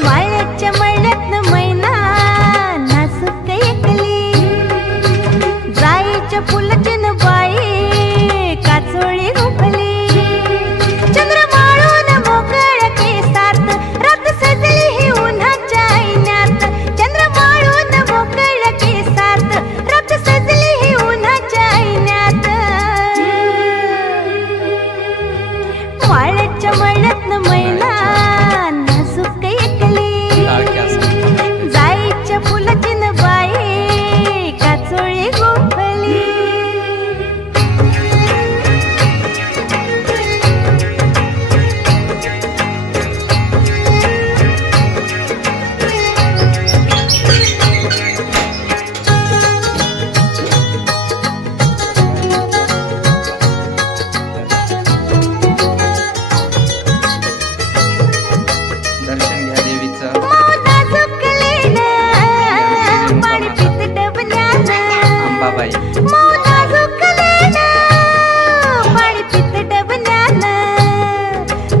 वाळ्याच्या मळ्यातनं मैना नासूक एकली, जाईच्या फुलाचीन बाई काचोळी झोपली. चंद्र माळून मोकळ्या केसात रात सजली ही उन्हाच्या ऐण्यात. चंद्र माळून मोकळ्या केसात रात सजली ही उन्हाच्या ऐण्यात. वाळ्याच्या मळ्यातनं मैना नासूक एकली, जाईच्या फुलाचीन बाई काचोळी झोपली. दर्शन घ्या देवीचं. मौना झुकलेलं पाणी पित डबण्यानं, अंबाबाई मौना झुकलेलं पाणी पित डबण्यानं.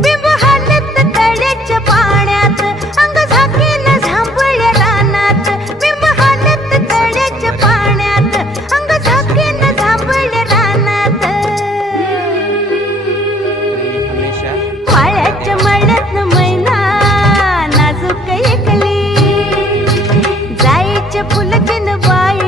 बिंब हालत तळ्याच्या पाण्यात, अंग झाकीन झांबळ्या रानात. बिंब हालत तळ्याच्या पाण्यात, अंग झाकीन झांबळ्या रानात. हमेशा वाळ्याच्या मळ्यातनं मैना नाजूक एकली, जाईच्या फुलाचीन बाई